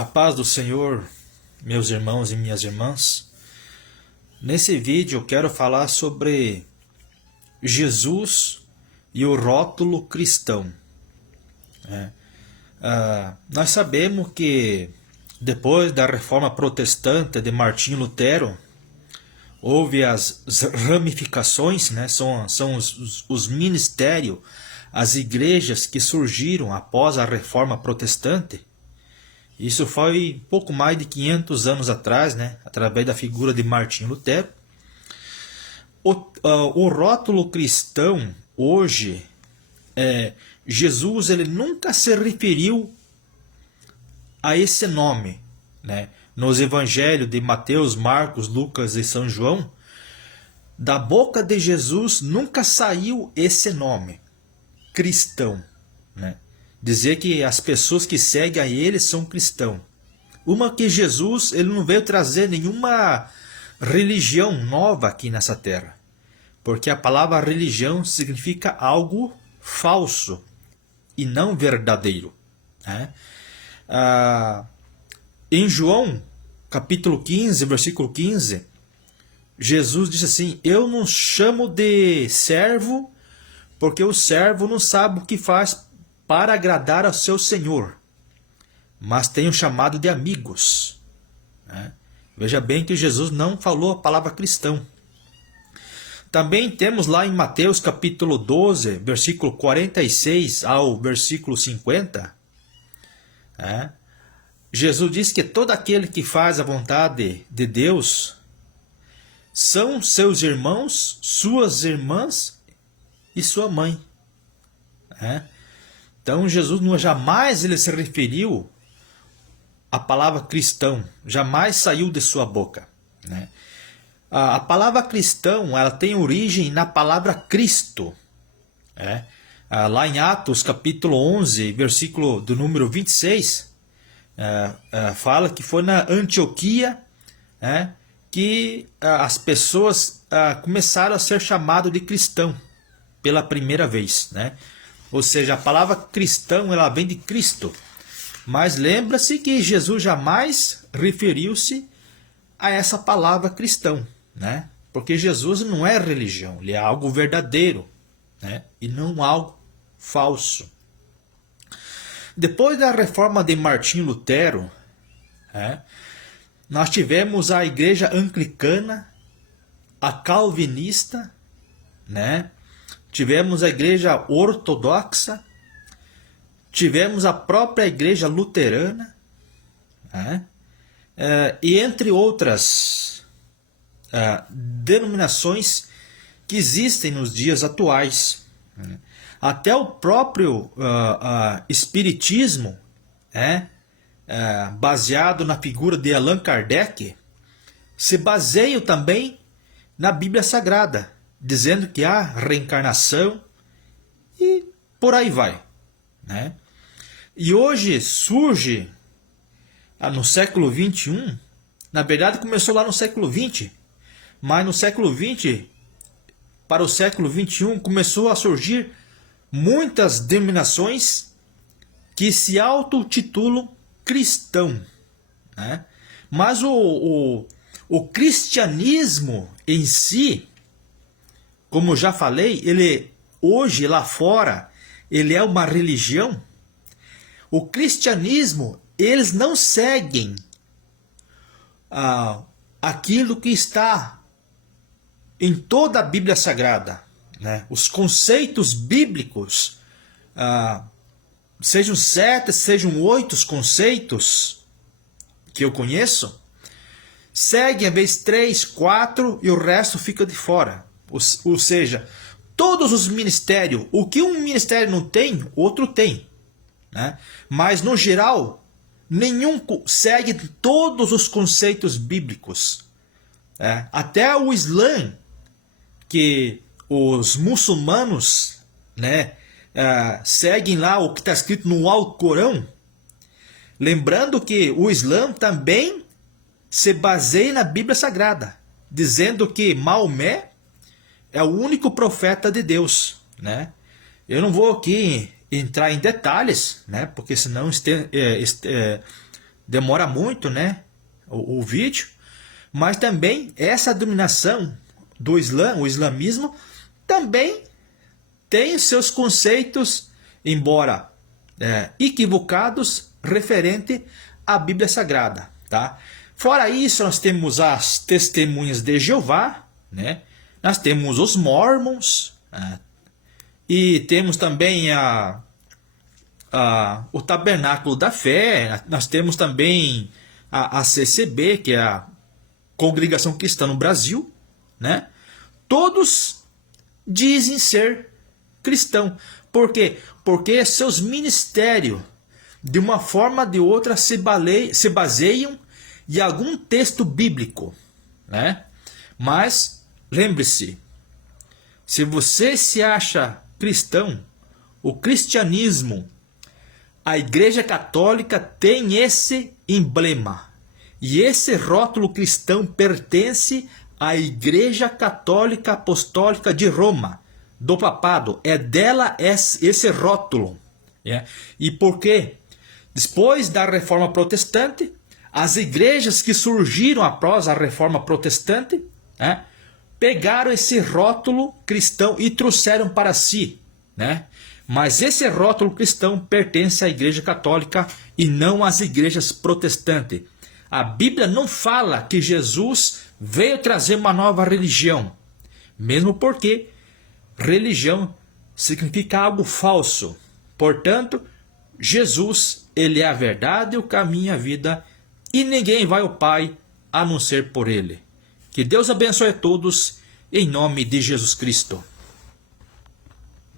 A paz do Senhor, meus irmãos e minhas irmãs. Nesse vídeo eu quero falar sobre Jesus e o rótulo cristão. Nós sabemos que depois da reforma protestante de Martinho Lutero, houve as ramificações, né? São os ministérios, as igrejas que surgiram após a reforma protestante. Isso foi pouco mais de 500 anos atrás, né? Através da figura de Martinho Lutero. O rótulo cristão hoje, Jesus ele nunca se referiu a esse nome, né? Nos evangelhos de Mateus, Marcos, Lucas e São João, da boca de Jesus nunca saiu esse nome, cristão, né? Dizer que as pessoas que seguem a ele são cristãos. Uma que Jesus ele não veio trazer nenhuma religião nova aqui nessa terra. Porque a palavra religião significa algo falso e não verdadeiro, né? Em João, capítulo 15, versículo 15, Jesus disse assim: eu não chamo de servo, porque o servo não sabe o que faz para agradar ao seu Senhor, mas tenho chamado de amigos, né? Veja bem que Jesus não falou a palavra cristão. Também temos lá em Mateus capítulo 12, versículo 46 ao versículo 50, Jesus diz que todo aquele que faz a vontade de Deus são seus irmãos, suas irmãs e sua mãe. Então Jesus jamais ele se referiu à palavra cristão, jamais saiu de sua boca, né? A palavra cristão ela tem origem na palavra Cristo. Lá em Atos capítulo 11, versículo do número 26, fala que foi na Antioquia que as pessoas começaram a ser chamadas de cristão pela primeira vez, né? Ou seja, a palavra cristão ela vem de Cristo. Mas lembra-se que Jesus jamais referiu-se a essa palavra cristão, né? Porque Jesus não é religião, ele é algo verdadeiro, né? E não algo falso. Depois da reforma de Martinho Lutero, nós tivemos a igreja anglicana, a calvinista, né? Tivemos a igreja ortodoxa, tivemos a própria igreja luterana, e entre outras denominações que existem nos dias atuais. Até o próprio espiritismo, baseado na figura de Allan Kardec, se baseia também na Bíblia Sagrada, dizendo que há reencarnação e por aí vai, né? E hoje surge, no século XXI, na verdade começou lá no século XX, mas no século XX para o século XXI começou a surgir muitas denominações que se autotitulam cristão, né? Mas o cristianismo em si, como eu já falei, ele hoje lá fora, ele é uma religião. O cristianismo, eles não seguem aquilo que está em toda a Bíblia Sagrada, né? Os conceitos bíblicos, sejam 7, sejam 8 conceitos que eu conheço, seguem a vez 3, 4 e o resto fica de fora. Ou seja, todos os ministérios, o que um ministério não tem, outro tem, né? Mas no geral, nenhum segue todos os conceitos bíblicos. Até o Islã, que os muçulmanos, né, seguem lá o que está escrito no Alcorão. Lembrando que o Islã também se baseia na Bíblia Sagrada, dizendo que Maomé é o único profeta de Deus, né? Eu não vou aqui entrar em detalhes, né? Porque senão demora muito, né, o vídeo, mas também essa dominação do Islã, o islamismo, também tem seus conceitos, embora equivocados, referente à Bíblia Sagrada, tá? Fora isso, nós temos as Testemunhas de Jeová, né? Nós temos os Mormons, e temos também o Tabernáculo da Fé. Nós temos também a CCB, que é a Congregação Cristã no Brasil, né? Todos dizem ser cristão. Por quê? Porque seus ministérios, de uma forma ou de outra, se baseiam em algum texto bíblico, né? Mas lembre-se, se você se acha cristão, o cristianismo, a Igreja Católica tem esse emblema. E esse rótulo cristão pertence à Igreja Católica Apostólica de Roma, do papado. É dela esse rótulo. E por quê? Depois da Reforma Protestante, as igrejas que surgiram após a Reforma Protestante, pegaram esse rótulo cristão e trouxeram para si, né? Mas esse rótulo cristão pertence à Igreja Católica e não às igrejas protestantes. A Bíblia não fala que Jesus veio trazer uma nova religião, mesmo porque religião significa algo falso. Portanto, Jesus, ele é a verdade, o caminho e a vida, e ninguém vai ao Pai a não ser por ele. Que Deus abençoe a todos, em nome de Jesus Cristo.